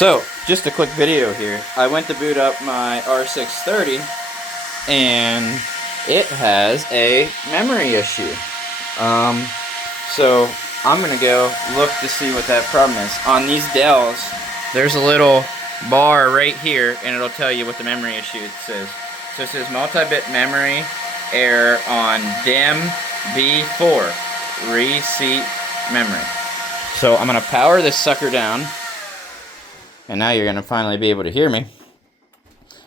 So, just a quick video here. I went to boot up my R630 and it has a memory issue. So I'm gonna go look to see what that problem is. On these Dells, there's a little bar right here and it'll tell you what the memory issue says. So it says multi-bit memory error on DIMM B4 reseat memory. So I'm gonna power this sucker down. And now you're going to finally be able to hear me.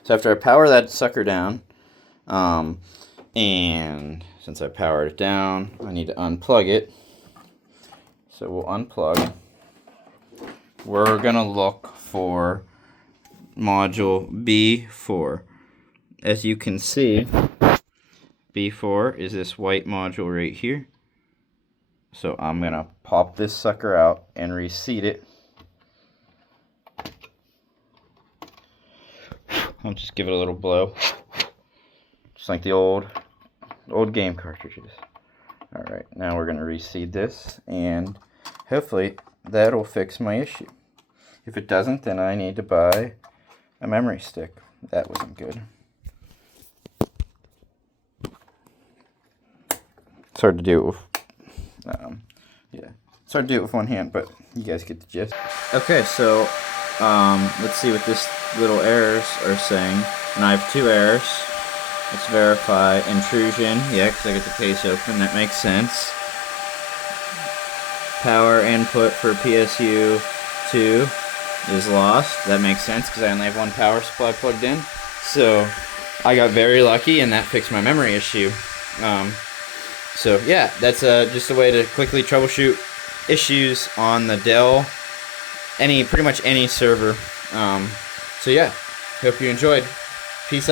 So after I power that sucker down, and since I powered it down, I need to unplug it. So we'll unplug. We're going to look for module B4. As you can see, B4 is this white module right here. So I'm going to pop this sucker out and reseat it. I'll just give it a little blow, just like the old game cartridges. Alright, now we're going to reseed this, and hopefully that'll fix my issue. If it doesn't, then I need to buy a memory stick. That wasn't good. It's hard to do it with, it's hard to do it with one hand, but you guys get the gist. Okay, so let's see what this little errors are saying. And I have two errors. Let's verify intrusion. Yeah, because I get the case open. That makes sense. Power input for PSU2 is lost. That makes sense because I only have one power supply plugged in. So I got very lucky and that fixed my memory issue. So yeah, that's just a way to quickly troubleshoot issues on the Dell, pretty much any server. So yeah, hope you enjoyed. Peace out.